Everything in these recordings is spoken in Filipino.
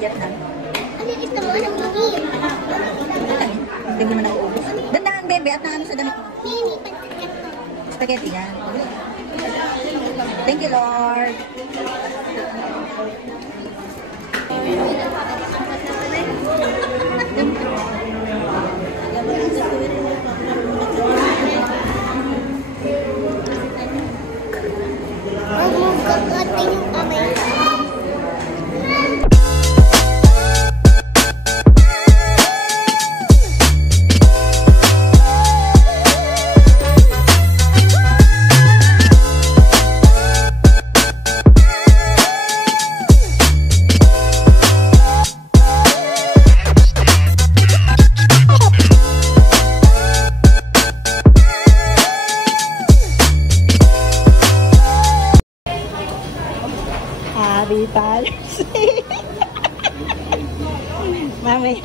Vietnam. Ito mo, anong mami? Hindi mo na nauubos. Dandahan, bebe, at naano sa damit mo. Mini, pansikat mo. Spaghetti yan. Thank you, Lord. Huwag mo kakatin yung kamay. Happy Father's Day. Mami.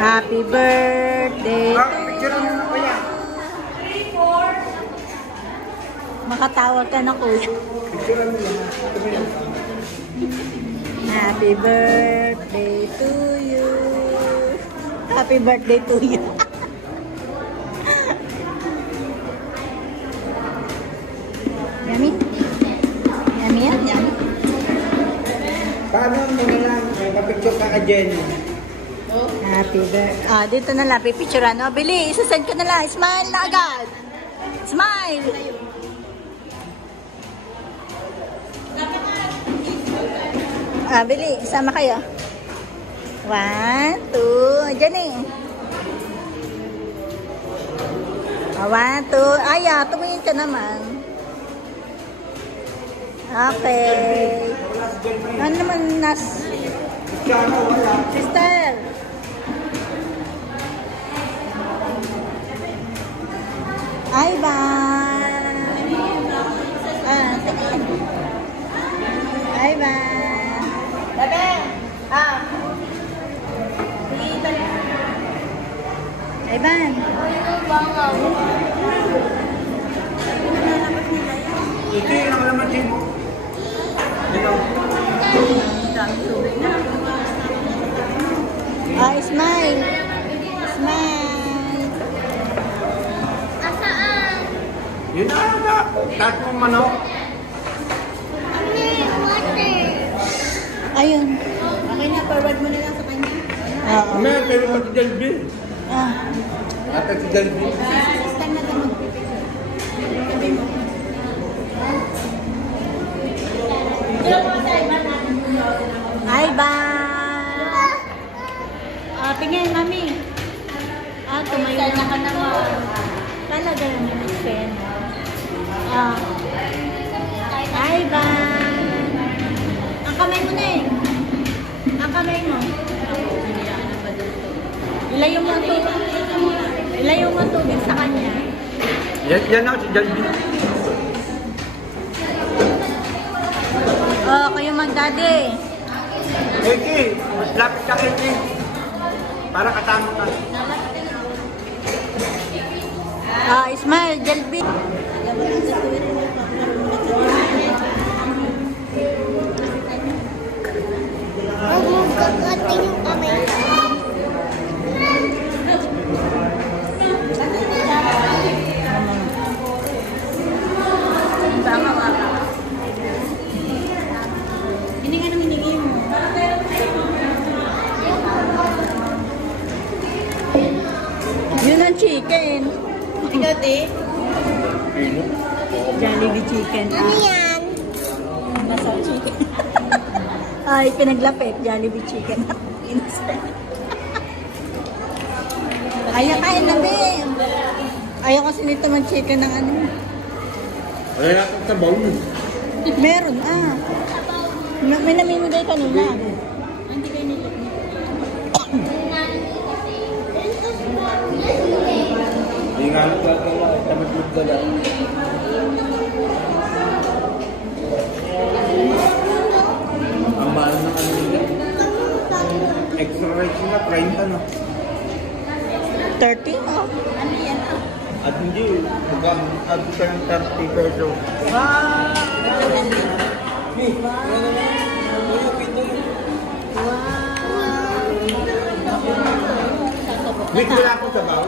Happy birthday to you. Makatawag ka na, kuya. Happy birthday to you. Happy birthday to you. Yummy? Yummy yan? Yummy? Paano mo na lang, kapicture ka ka Jenny? Happy birthday. Ah, dito na lang, pipicturean. O, Bili, isasend ko na lang. Smile na agad. Smile! Ah, Bili, sama kayo. 1, 2, dyan eh. 1, 2, ay, tumingin ka naman. Okay. Ano naman Sister. Ay, bye. Tingin. Ay, bye. Bebe. Ay, bye. Ito yung naman din mo. Smile. Smile. Asaan? Yun na. Taas mong manok. Water. Ayun. Okay na, forward mo na lang sa kanya. Oo. May, pero pati Jalbi. Ate si Jalbi. Stand na ka mag-pipicture. Sabi mo. Hi, bye. Tingin, mami. Tumayo na ka naman. Talaga naman, Pen. Hi, bye. Ang kamay mo na eh. Ang kamay mo. Ilayo mo ang tubig. Ilayo mo ang tubig sa kanya. Yan ako si Jalbi. Kayo mag-daddy. Eki, mas lapit ka Eki. Para katama ka. Smile, Jalbi. Huwag mo kakatin yung kamay. Yun ang chicken. Ikaw, te? Jollibee chicken. Ano yan? Nasa chicken. Ay, pinaglapit. Jollibee chicken. Ayaw kain na, be. Ayaw kasi nito man chicken ng ano. Wala natin sa baon. Meron, May namimigay kanina. Hindi kayo nilip. Hindi nga nagkagawa. Tamad-log ka lang. Ang mahal ng ano nila. Extra rice nila, 30 na. 30, oh. Ano yan? At hindi, mag-add ka ng 30 pesos. Wow! May wala akong sabaw.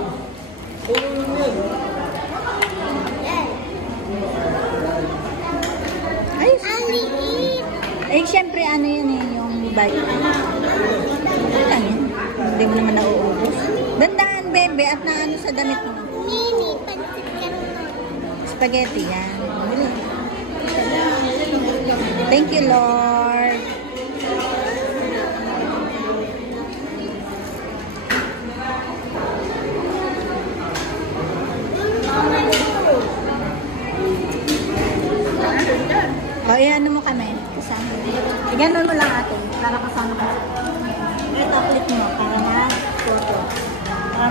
Ay, eh, syempre, ano yan eh, yung bike. Ano lang yan? Hindi mo naman nauubos. Dandahan, bebe, at naano sa damit mo. Spaghetti yan. Thank you, Lord. O, ano mo kami? Kasama. Iganon mo lang ate. Para kasama ko. Ito, click mo. Para na photo.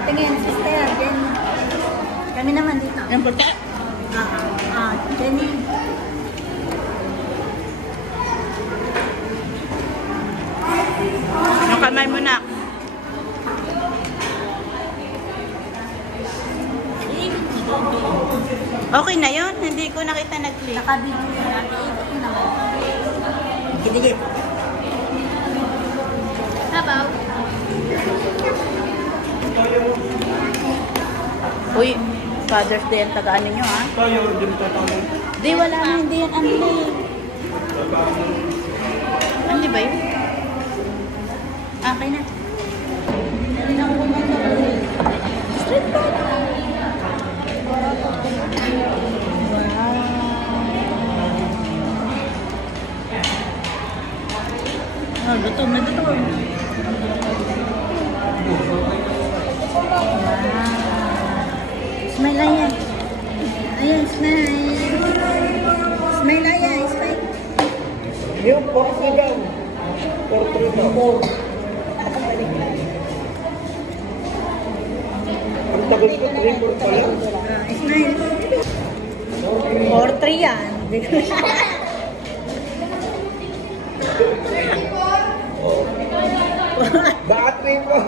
Tingin, sister. Jenny. Kami naman dito. Yung puti. Jenny. Ang kamay mo na. Okay na yun. Hindi ko nakita nag-click. Nakabidyo na natin. Ito naman. Tubig. Habaw. Uy, Father's Day ang tagaan ninyo, ha? Tayo, hindi mo tatawag. Di, wala na. Hindi yan. Anli. Anli ba yun? Okay na. Street food. Oh, luto na luto. Smile ayan. Ayan, smile. Smile ayan, smile. Yung pork na daw. Pork na daw. Ang tagal ko, 3-4 pa lang. Smile. 4-3 yan. Bakit 3-4?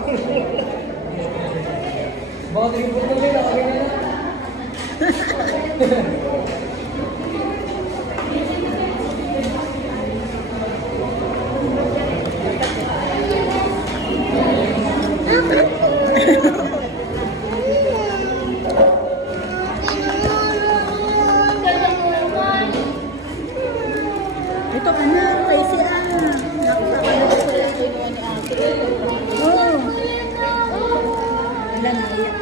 Bakit 3-4 na nila? Okay na. Ito ka na, Tracy ah. Oo. Wala na, iyak.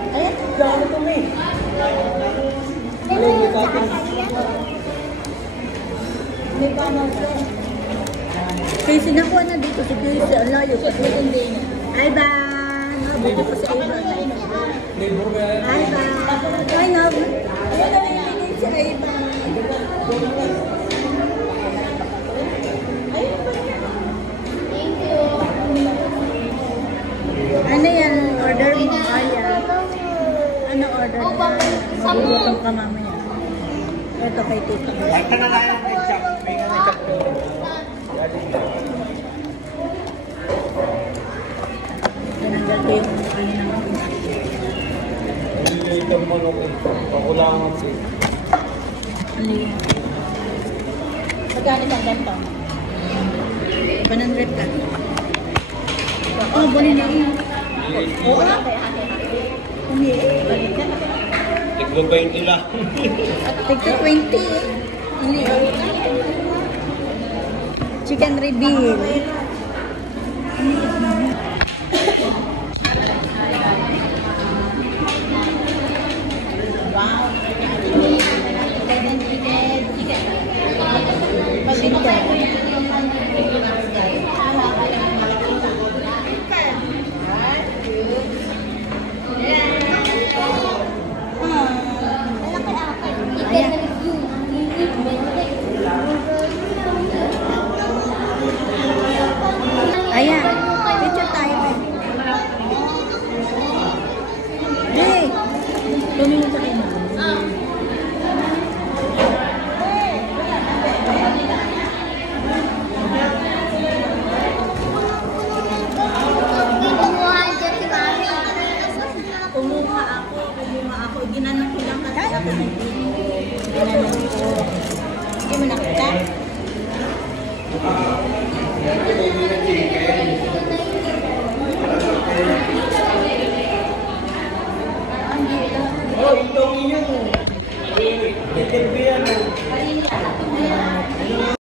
Ayan. Casey, nakuha na dito si Casey. Ang layo pa. Ivan! Dito po si Ivan. Ivan! Ay, no. Ayun na nilingin si Ivan. Ano yan? Order mo? Ayan. Ano order mo? Magugutom ka mamaya. Ito kay Tito. Ay, tanalayan may chop. May nga chop ko. Tinanggal ko yung ano naman. Hindi ito manok eh. Pakulangan eh. Ano yun? Magkano ang ganito? 100 ka. Oh, bali na yun. Oo. Hindi. Balik ka. Tiglo 20 lang. Tigto 20 eh. Hindi. Chicken reveal. Wow. Ayan. Picture tayo. Hey! Tumingin sa akin. Kumuha ako. Ginanong ko lang kasi ako hindi. Ginanong ko. Hindi mo nakita? Interview yan.